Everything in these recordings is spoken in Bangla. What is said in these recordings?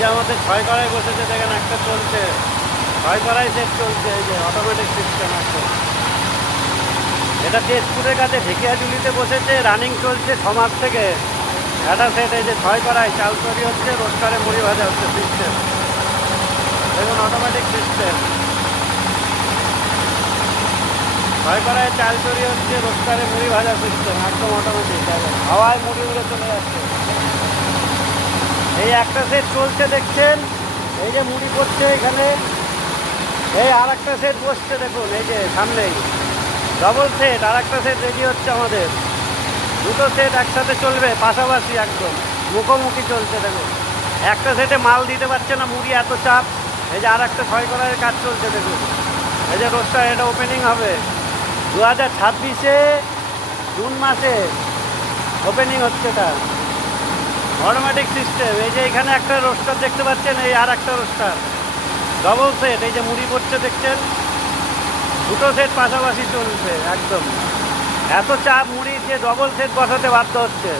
যে আমাদের 6 কড়াই বসেছে, দেখেন একটা চলছে, 6 কড়াই সেট চলছে, এই যে অটোমেটিক সিস্টেম আছে। এটা তেজপুরের কাছে ঢেকিয়াজুলিতে বসেছে, রানিং চলছে 6 মাস থেকে। একটা সেট এই যে 6 কড়াই চাল তৈরি হচ্ছে, রোস্টারে মুড়ি ভাজা হচ্ছে সিস্টেম। দেখুন অটোমেটিক সিস্টেম, 6 কড়াই চাল তৈরি হচ্ছে, রোস্টারে মুড়ি ভাজা সিস্টেম, একদম অটোমেটিক। দেখেন হাওয়ায় মুড়ি উড়ে চলে যাচ্ছে। এই একটা সেট চলছে দেখছেন, এই যে মুড়ি পড়ছে এখানে। এই আর একটা সেট বসছে দেখুন, এই যে সামনেই ডবল সেট, আর একটা সেট রেডি হচ্ছে আমাদের। দুটো সেট একসাথে চলবে পাশাপাশি, একদম মুখোমুখি চলছে। দেখুন একটা সেটে মাল দিতে পারছে না, মুড়ি এত চাপ। এই যে আর একটা 6 কড়াইয়ের কাজ চলছে দেখুন। এই যে রোস্টার, এটা ওপেনিং হবে 2026-এ জুন মাসে ওপেনিং হচ্ছে। এটা অটোমেটিক সিস্টেম। এই যে এখানে একটা রোস্টার দেখতে পাচ্ছেন, এই আর একটা রোস্টার ডবল সেট। এই যে মুড়ি পড়ছে দেখছেন, দুটো সেট পাশাপাশি চলছে একদম। এত চাপ মুড়ি যে ডবল সেট বসাতে বাধ্য হচ্ছে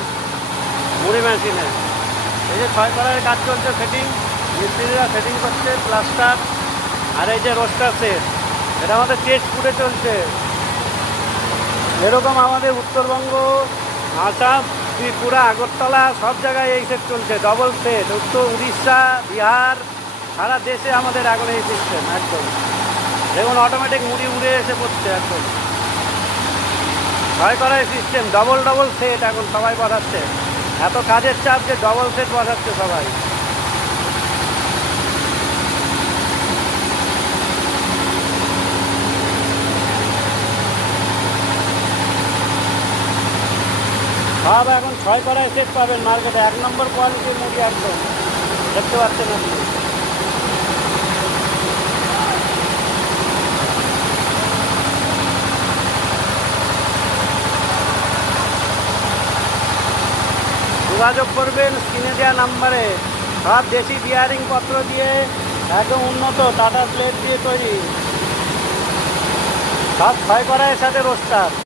মুড়ি মেশিনে। এই যে 6 কড়াইয়ের কাজ চলছে, সেটিং, মিস্ত্রিরা সেটিং করছে, প্লাস্টার। আর এই যে রোস্টার সেট, এটা আমাদের তেজপুরে চলছে। এরকম আমাদের উত্তরবঙ্গ, আসাম, ত্রিপুরা, আগরতলা সব জায়গায় এই সেট চলছে, ডবল সেট। উত্তর উড়িষ্যা, বিহার, সারা দেশে আমাদের এখন এই সিস্টেম একদম। দেখুন অটোমেটিক মুড়ি উড়ে এসে পড়ছে একদম। 6 কড়াই সিস্টেম, ডবল সেট এখন সবাই বসাচ্ছে। এত কাজের চাপ যে ডবল সেট বসাচ্ছে সবাই। সব এখন 6 কড়াই সেট পাবেন মার্কেটে, 1 নম্বর কোয়ালিটির মুড়ি একদম। দেখতে পাচ্ছেন আপনি। যোগাযোগ করবেন স্ক্রিনে দেওয়া নাম্বারে। সব দেশি বিয়ারিং পত্র দিয়ে, একদম উন্নত টাটা প্লেট দিয়ে তৈরি, সব 6 কড়াইয়ের সাথে রোস্টার।